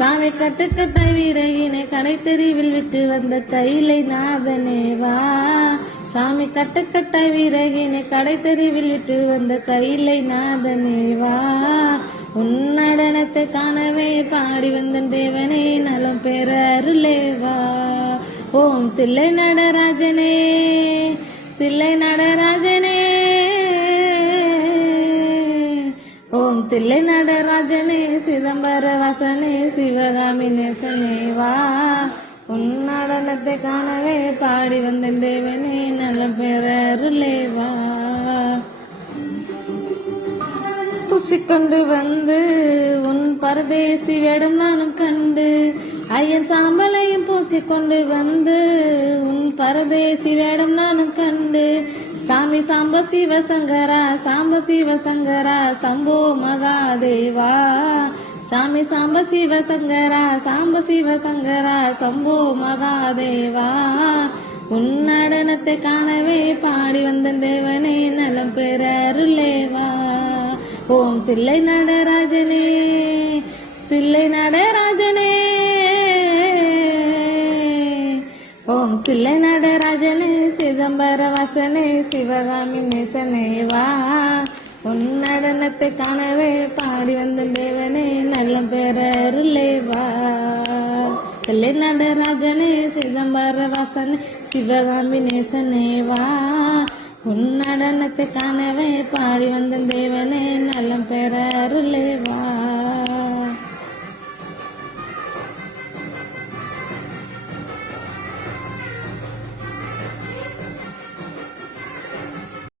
சாமி கட்டுக்கட்டாய் வீரகினை கடை தெருவில் விட்டு வந்த கைலை நாதனே வா. சாமி கட்டுக்கட்டாய் வீரகினை கடை தெருவில் விட்டு வந்த கைலை நாதனே வா. உன் நடனத்தை காணவே பாடி வந்த தேவனே நலம் பெற அருளே வா. ஓம் தில்லை நடராஜனே தில்லை நடராஜனே ஓம் தில்லை நடராஜனே சிதம்பர வாசனே சிவகாமி நேசனே வா. உன் நடனத்தை காணவே பாடி வந்த தேவனே நலம் பெற அருளே வா. பூசிக்கொண்டு வந்து உன் பரதேசி வேடம் நானும் கண்டு ஐயன் சாம்பலையும் பூசிக்கொண்டு வந்து உன் பரதேசி வேடம் நானும் கண்டு சாமி சாம்ப சிவசங்கரா சாம்ப சிவசங்கரா சம்போ மகாதேவா. சாமி சாம்ப சிவசங்கரா சாம்ப சிவசங்கரா சம்போ மகாதேவா. உன் நடனத்தை காணவே பாடி வந்த தேவனே நலம் பெற அருளேவா. ஓம் தில்லை நடராஜனே தில்லை நடராஜனே ஓம் தில்லை நடராஜனே சிதம்பர வாசனே சிவகாமி நேசனே வா. உன் நடனத்தை காணவே பாடி வந்த தேவனே நலம் பெற அருளே வா. தில்லை நடராஜனே சிதம்பர வாசனே சிவகாமி நேசனே வா. உன் நடனத்தை காணவே பாடி வந்த தேவனே நலம் பெற அருளே வா.